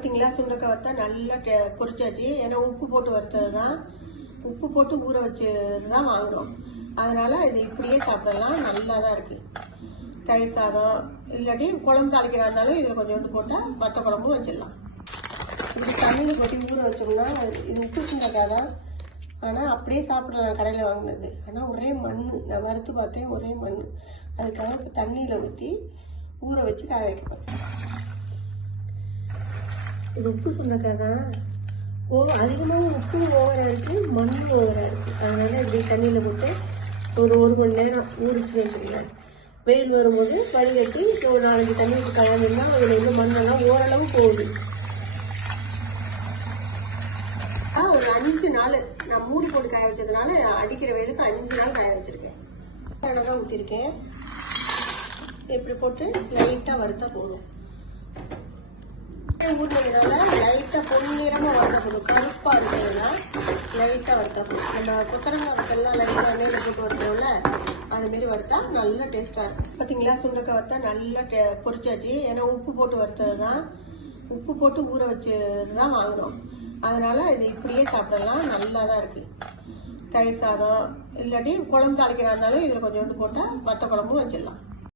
பார்த்தீங்களா, சுண்டக்காய் வத்தா நல்லா பொரிச்சாச்சு. ஏன்னா உப்பு போட்டு வறுத்தது தான், உப்பு போட்டு ஊற வச்சு தான் வாங்குறோம். அதனால இது இப்படியே சாப்பிடலாம், நல்லா தான் இருக்கு. தயிர் சாதம் இல்லாட்டி குழம்பு தாளிக்கிறா இருந்தாலும் இதில் கொஞ்சோண்டு போட்டால் வத்த குழம்பும் வச்சிடலாம். இப்படி தண்ணியில் கொட்டி ஊற வச்சோம்னா இது உப்பு சுண்டக்காய் தான், ஆனால் அப்படியே சாப்பிடலாம் கடையில் வாங்கினது. ஆனால் ஒரே மண், நான் வறுத்து பார்த்தேன் ஒரே மண். அதுக்காக இப்போ தண்ணியில் ஊற்றி ஊற வச்சு காய வைக்க போகிறேன். இது உப்பு சுண்டக்காய் தான், அதிகமாக உப்பு ஓவராக இருக்குது, மண்ணும் ஓவராக இருக்குது. அதனால இப்படி தண்ணியில் போட்டு ஒரு மணி நேரம் ஊறிச்சுன்னு வச்சுக்கோங்க. வெயில் வரும்போது வடிகட்டி ஒரு 4 தண்ணி ஊற்றி கலந்துன்னா அதில் வந்து மண்ணெல்லாம் ஓரளவு போகுது. ஒரு 5 நாள் நான் மூடி போட்டு காய வச்சதுனால அடிக்கிற வெயிலுக்கு 5 நாள் காய வச்சிருக்கேன். எண்ணெய் தான் ஊற்றிருக்கேன். இப்படி போட்டு லைட்டாக வறுத்தா போதும். ஊற்றினால லைட்டாக பொன்னிறமாக வறுத்தா போதும். கருப்பாக இருக்கிறதுனா லைட்டாக வறுத்தா போதும். நம்ம கொத்தரங்காய் வத்தெல்லாம் லைட்டாக எண்ணெயில் போட்டு வறுத்தோம்ல, அதுமாரி வறுத்தா நல்லா டேஸ்ட்டாக இருக்கும். பார்த்தீங்களா, சுண்டக்காய் வத்தா நல்லா பொரிச்சாச்சு. ஏன்னா உப்பு போட்டு வறுத்தது தான், உப்பு போட்டு ஊற வச்சு தான் வாங்குறோம். அதனால இது இப்படியே சாப்பிடலாம், நல்லா தான் இருக்கு. தயிர் சாதம் இல்லாட்டி குழம்பு தாளிக்கிறா இருந்தாலும் இதில் கொஞ்சோண்டு போட்டால் வத்த குழம்பும் வச்சிடலாம்.